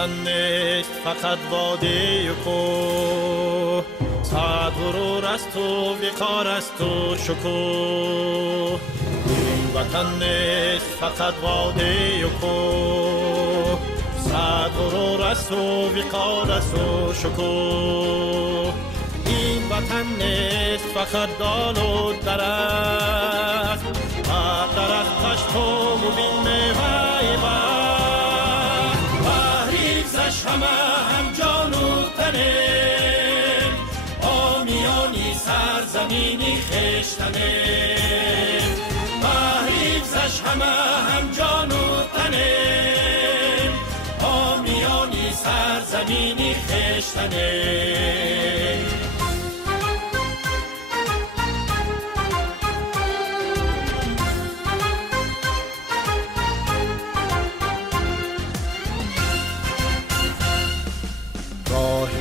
وطن نیست فقط وادی و کوه، صد غرور است و وقار است و شکوه. این وطن نیست فقط وادی و کوه، صد غرور است و وقار است و شکوه. این وطن نیست فقط دال و درخت، درختش تو ببین میوه بخت. بحریزش هم جان و تنه، آمیانی سرزمینی خشتنه. بحریزش هم جان و تنه، آمیانی سرزمینی خشتنه.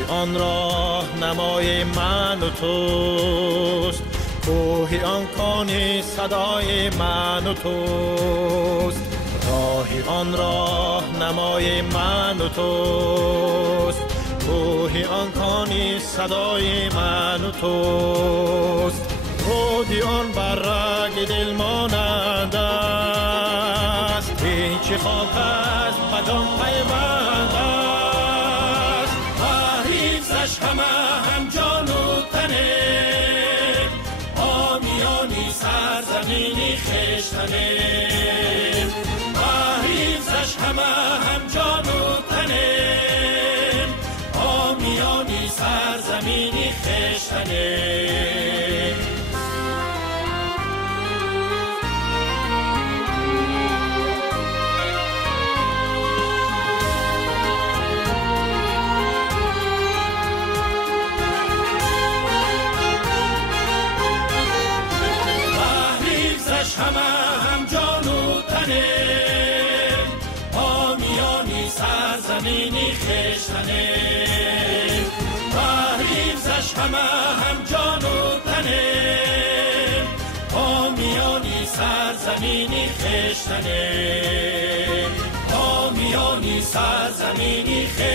آن راه نمای من و توست، کوهی آن کانی صدای من و توست. راهی آن راه نمای من و توست، کوهی آن کانی صدای من و توست. رودی آن برگ دل مانند است، هیچی خاک است بدان پیوند است. هم جان و تنه، آمیانی سرزمینی خشتنه. بحریزش هم جان و تنه، آمیانی سرزمینی خشتنه. هم جان و تنه، آمیانی سرزمینی خشتنه. بحریزش هم جان و تنه، آمیانی سرزمینی خشتنه. آمیانی سرزمینی خشتنه.